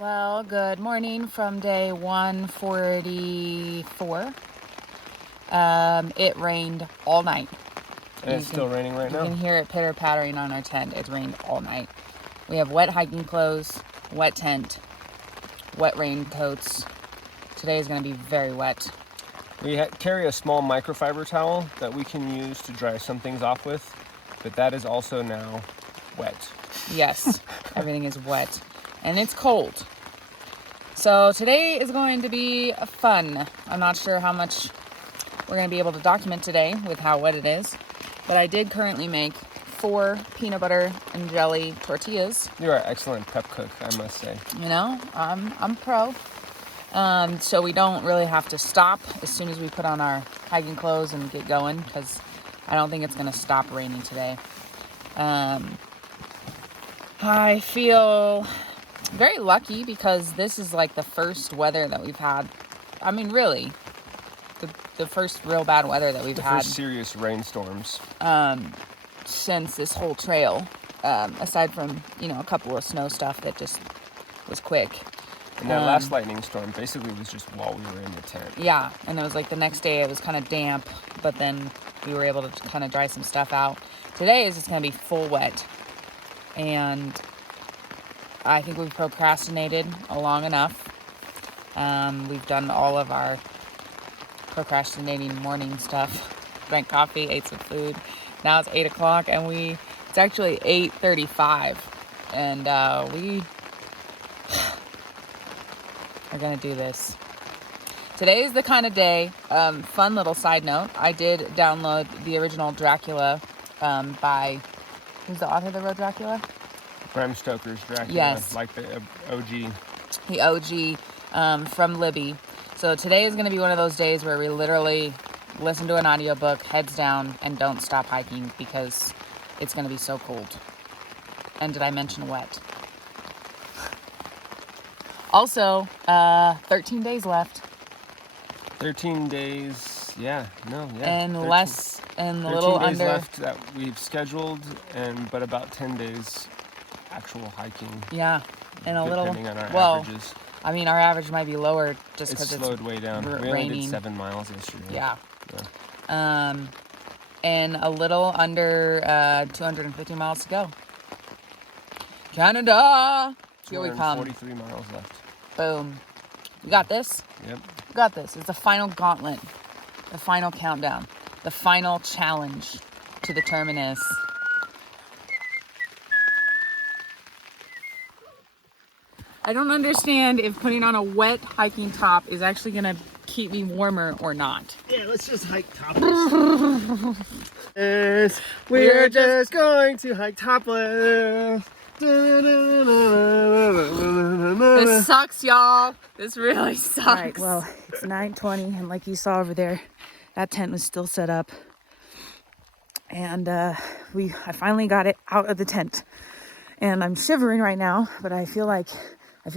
Well, good morning from day 144. It rained all night. And it's still raining right now? You can hear it pitter-pattering on our tent. It's rained all night. We have wet hiking clothes, wet tent, wet raincoats. Today is going to be very wet. We carry a small microfiber towel that we can use to dry some things off with, but that is also now wet. Yes, everything is wet. And it's cold. So today is going to be fun. I'm not sure how much we're going to be able to document today with how wet it is, but I did currently make 4 peanut butter and jelly tortillas. You are an excellent prep cook, I must say. You know, I'm pro. So we don't really have to stop as soon as we put on our hiking clothes and get going, because I don't think it's going to stop raining today. I feel very lucky because this is like the first weather that we've had. I mean, really, the first real bad weather that we've had. The first serious rainstorms. Since this whole trail, aside from, a couple of snow stuff that just was quick. And that last lightning storm basically was just while we were in the tent. Yeah, and it was like the next day it was kind of damp, but then we were able to kind of dry some stuff out. Today is just going to be full wet. And I think we've procrastinated long enough. We've done all of our procrastinating morning stuff. Drank coffee, ate some food. Now it's 8 o'clock and it's actually 8:35. And we are going to do this. Today is the kind of day, fun little side note, I did download the original Dracula by, who's the author that wrote Dracula? Bram Stoker's Dracula. Yes. Like the OG. The OG from Libby. So today is going to be one of those days where we literally listen to an audiobook, heads down, and don't stop hiking because it's going to be so cold. And did I mention wet? Also, 13 days left. 13 days, yeah. And 13, less, and a little 13 days under. left that we've scheduled, but about 10 days actual hiking. Yeah, and a little. Depending on our averages. I mean, our average might be lower just because it's slowed way down. We only raining. did 7 miles yesterday. Yeah. And a little under 250 miles to go. Canada! Here we come. 43 miles left. Boom. You got this? Yep. You got this. It's the final gauntlet. The final countdown. The final challenge to the terminus. I don't understand if putting on a wet hiking top is actually going to keep me warmer or not. Yeah, let's just hike topless. We're just going to hike topless. This sucks, y'all. This really sucks. All right, well, it's 9:20, and like you saw over there, that tent was still set up. And I finally got it out of the tent. And I'm shivering right now, but I feel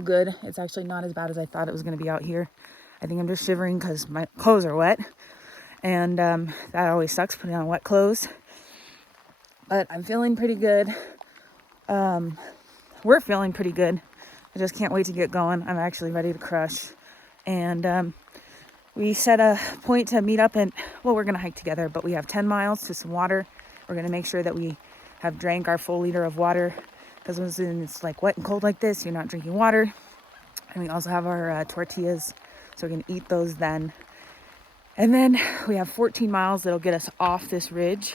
good. It's actually not as bad as I thought it was going to be out here. I think I'm just shivering because my clothes are wet. And that always sucks, putting on wet clothes. But I'm feeling pretty good. We're feeling pretty good. I just can't wait to get going. I'm actually ready to crush. And we set a point to meet up, and we're going to hike together, but we have 10 miles to some water. We're going to make sure that we have drank our full liter of water, because when it's like wet and cold like this, you're not drinking water. And we also have our tortillas, so we're going to eat those then. And then we have 14 miles that'll get us off this ridge,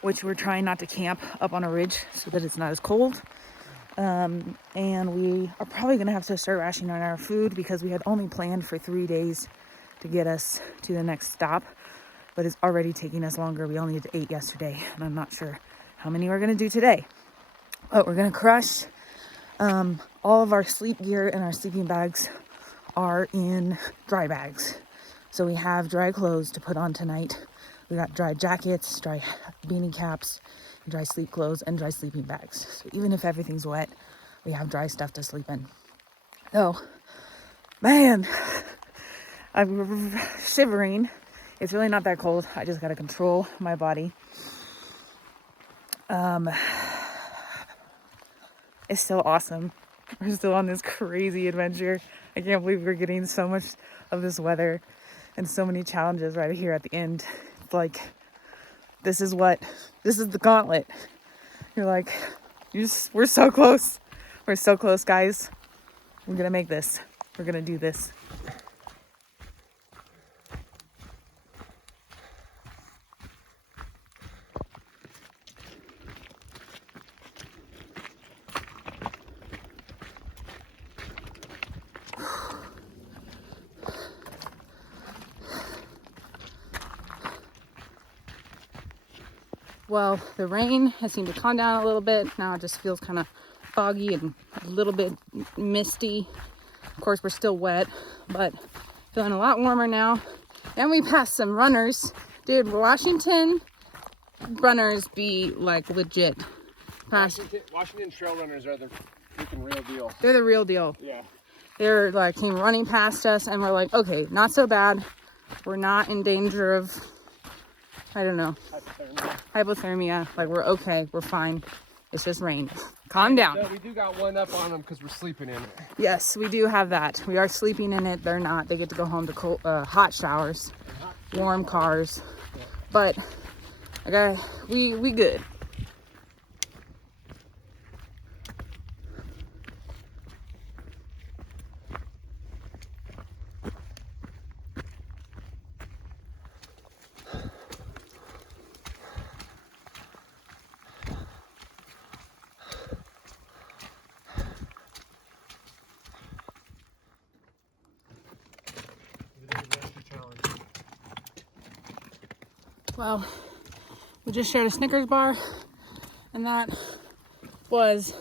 which we're trying not to camp up on a ridge so that it's not as cold. And we are probably going to have to start rationing on our food because we had only planned for 3 days to get us to the next stop, but it's already taking us longer. We only did 8 yesterday, and I'm not sure how many we're going to do today. But we're going to crush. All of our sleep gear and our sleeping bags are in dry bags. So we have dry clothes to put on tonight. We got dry jackets, dry beanie caps, dry sleep clothes, and dry sleeping bags. So even if everything's wet, we have dry stuff to sleep in. So, man, I'm shivering. It's really not that cold. I just got to control my body. It's so awesome. We're still on this crazy adventure. I can't believe we're getting so much of this weather and so many challenges right here at the end. It's like, this is the gauntlet. You're like, we're so close. We're so close, guys. We're gonna make this. We're gonna do this. Well, the rain has seemed to calm down a little bit. Now it just feels kind of foggy and a little bit misty. Of course, we're still wet, but feeling a lot warmer now. And we passed some runners. Dude, Washington runners be like legit. Washington trail runners are the freaking real deal. They're the real deal. Yeah. They're like came running past us and we're like, okay, not so bad. We're not in danger of, I don't know, hypothermia. Like, we're okay. We're fine. It's just rain. Calm down. No, we do got one up on them because we're sleeping in it. Yes, we do have that. We are sleeping in it. They're not. They get to go home to cold, hot showers, warm cars. But we good. Well, we just shared a Snickers bar, and that was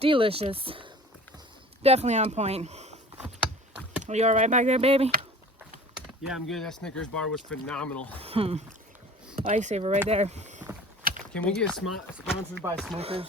delicious. Definitely on point. Are you all right back there, baby? Yeah, I'm good. That Snickers bar was phenomenal. Lifesaver right there. Can we get sponsored by Snickers?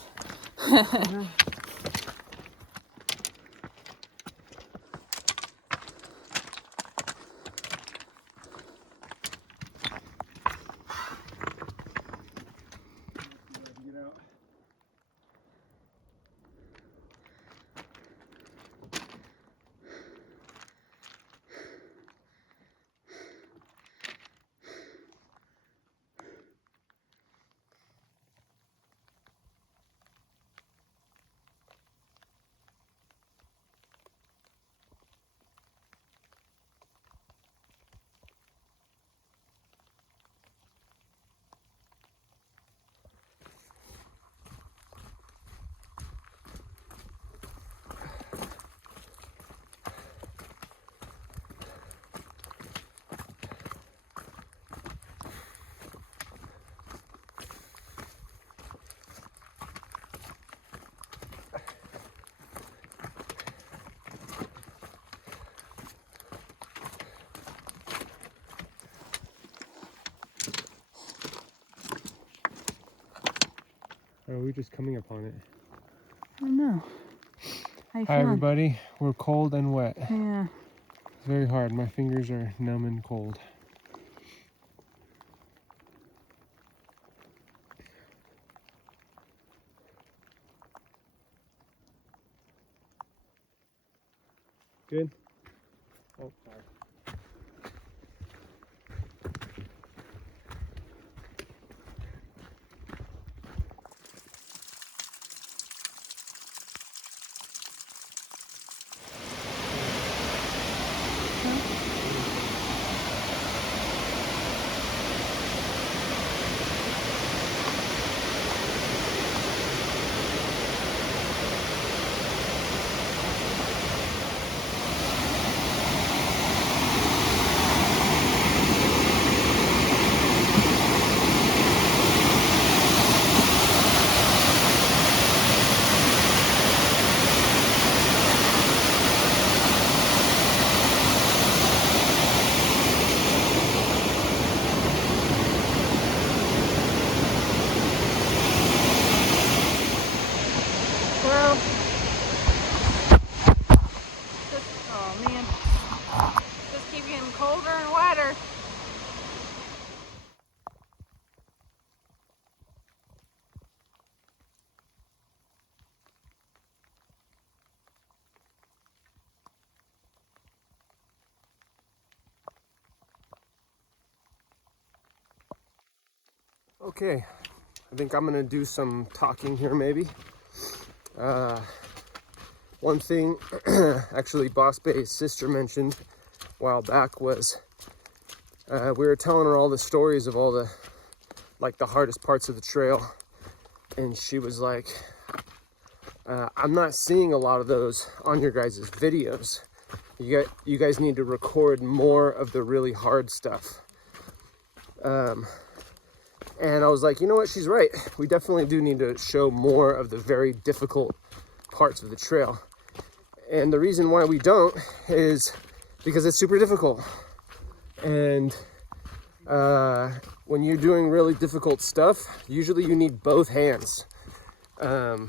Or are we just coming upon it? I don't know. Hi everybody, we're cold and wet. Yeah. It's very hard. My fingers are numb and cold. Good? Oh, sorry. Okay, I think I'm gonna do some talking here maybe. One thing actually Boss Bay's sister mentioned a while back was we were telling her all the stories of all the hardest parts of the trail, and she was like, I'm not seeing a lot of those on your guys' videos. You guys need to record more of the really hard stuff. And I was like, you know what, she's right. We definitely do need to show more of the very difficult parts of the trail. And the reason why we don't is because it's super difficult. And when you're doing really difficult stuff, usually you need both hands to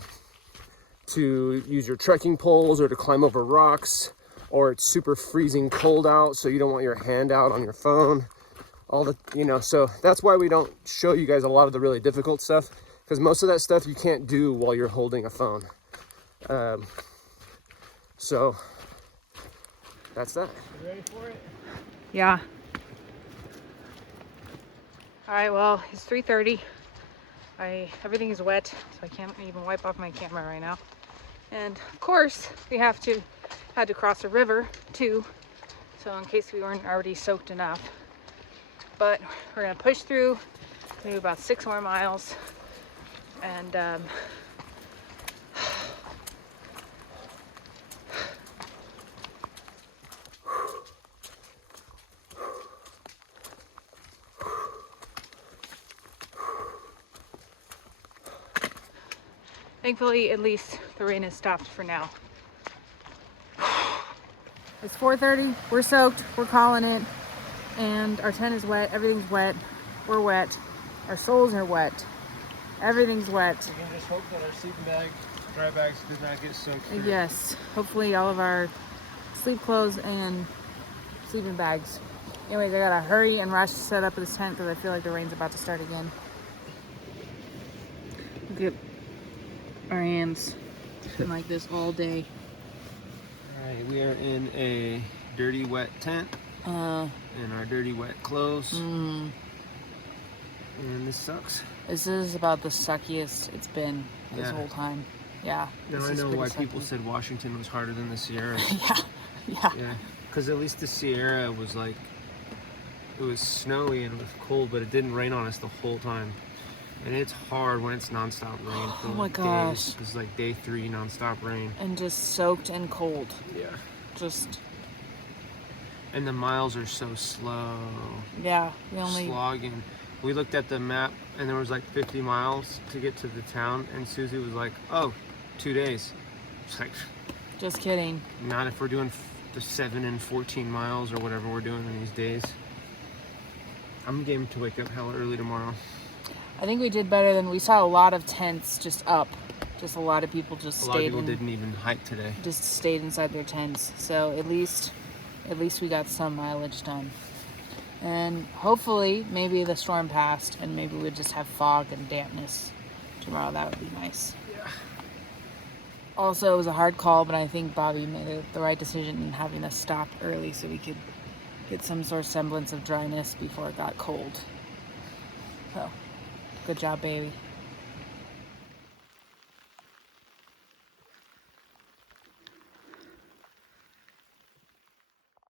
use your trekking poles or to climb over rocks, or it's super freezing cold out, so you don't want your hand out on your phone. So that's why we don't show you guys a lot of the really difficult stuff, because most of that stuff you can't do while you're holding a phone. So that's that. You ready for it? Yeah. All right, well, it's 3:30. Everything is wet, so I can't even wipe off my camera right now. And of course, we had to cross a river too, so in case we weren't already soaked enough. But we're gonna push through, maybe about 6 more miles, and thankfully, at least the rain has stopped for now. It's 4:30, we're soaked, we're calling it, and our tent is wet, everything's wet, we're wet, our soles are wet, everything's wet. We can just hope that our sleeping bags, dry bags, did not get soaked through. Yes, hopefully all of our sleep clothes and sleeping bags. Anyways, I gotta hurry and rush to set up this tent because I feel like the rain's about to start again. Look at our hands. It's been like this all day. Alright, we are in a dirty, wet tent. In our dirty, wet clothes. And this sucks. This is about the suckiest it's been this whole time. Yeah. Now I know why people said Washington was harder than the Sierra. Yeah. Because at least the Sierra was like, it was snowy and it was cold, but it didn't rain on us the whole time. And it's hard when it's nonstop rain for my gosh. days. It's like day 3 nonstop rain. And just soaked and cold. Yeah. And the miles are so slow. Yeah, slogging. We looked at the map and there was like 50 miles to get to the town, and Susie was like, oh, 2 days. It's like, just kidding. not if we're doing the 7 and 14 miles or whatever we're doing in these days. I'm game to wake up hella early tomorrow. I think we did better than we saw. A lot of tents just up. Just a lot of people just stayed. A lot of people didn't even hike today. Just stayed inside their tents. So at least we got some mileage done. And hopefully, maybe the storm passed, and maybe we'd just have fog and dampness tomorrow. That would be nice. Yeah. Also, it was a hard call, but I think Bobby made the right decision in having us stop early so we could get some sort of semblance of dryness before it got cold. So, good job, baby.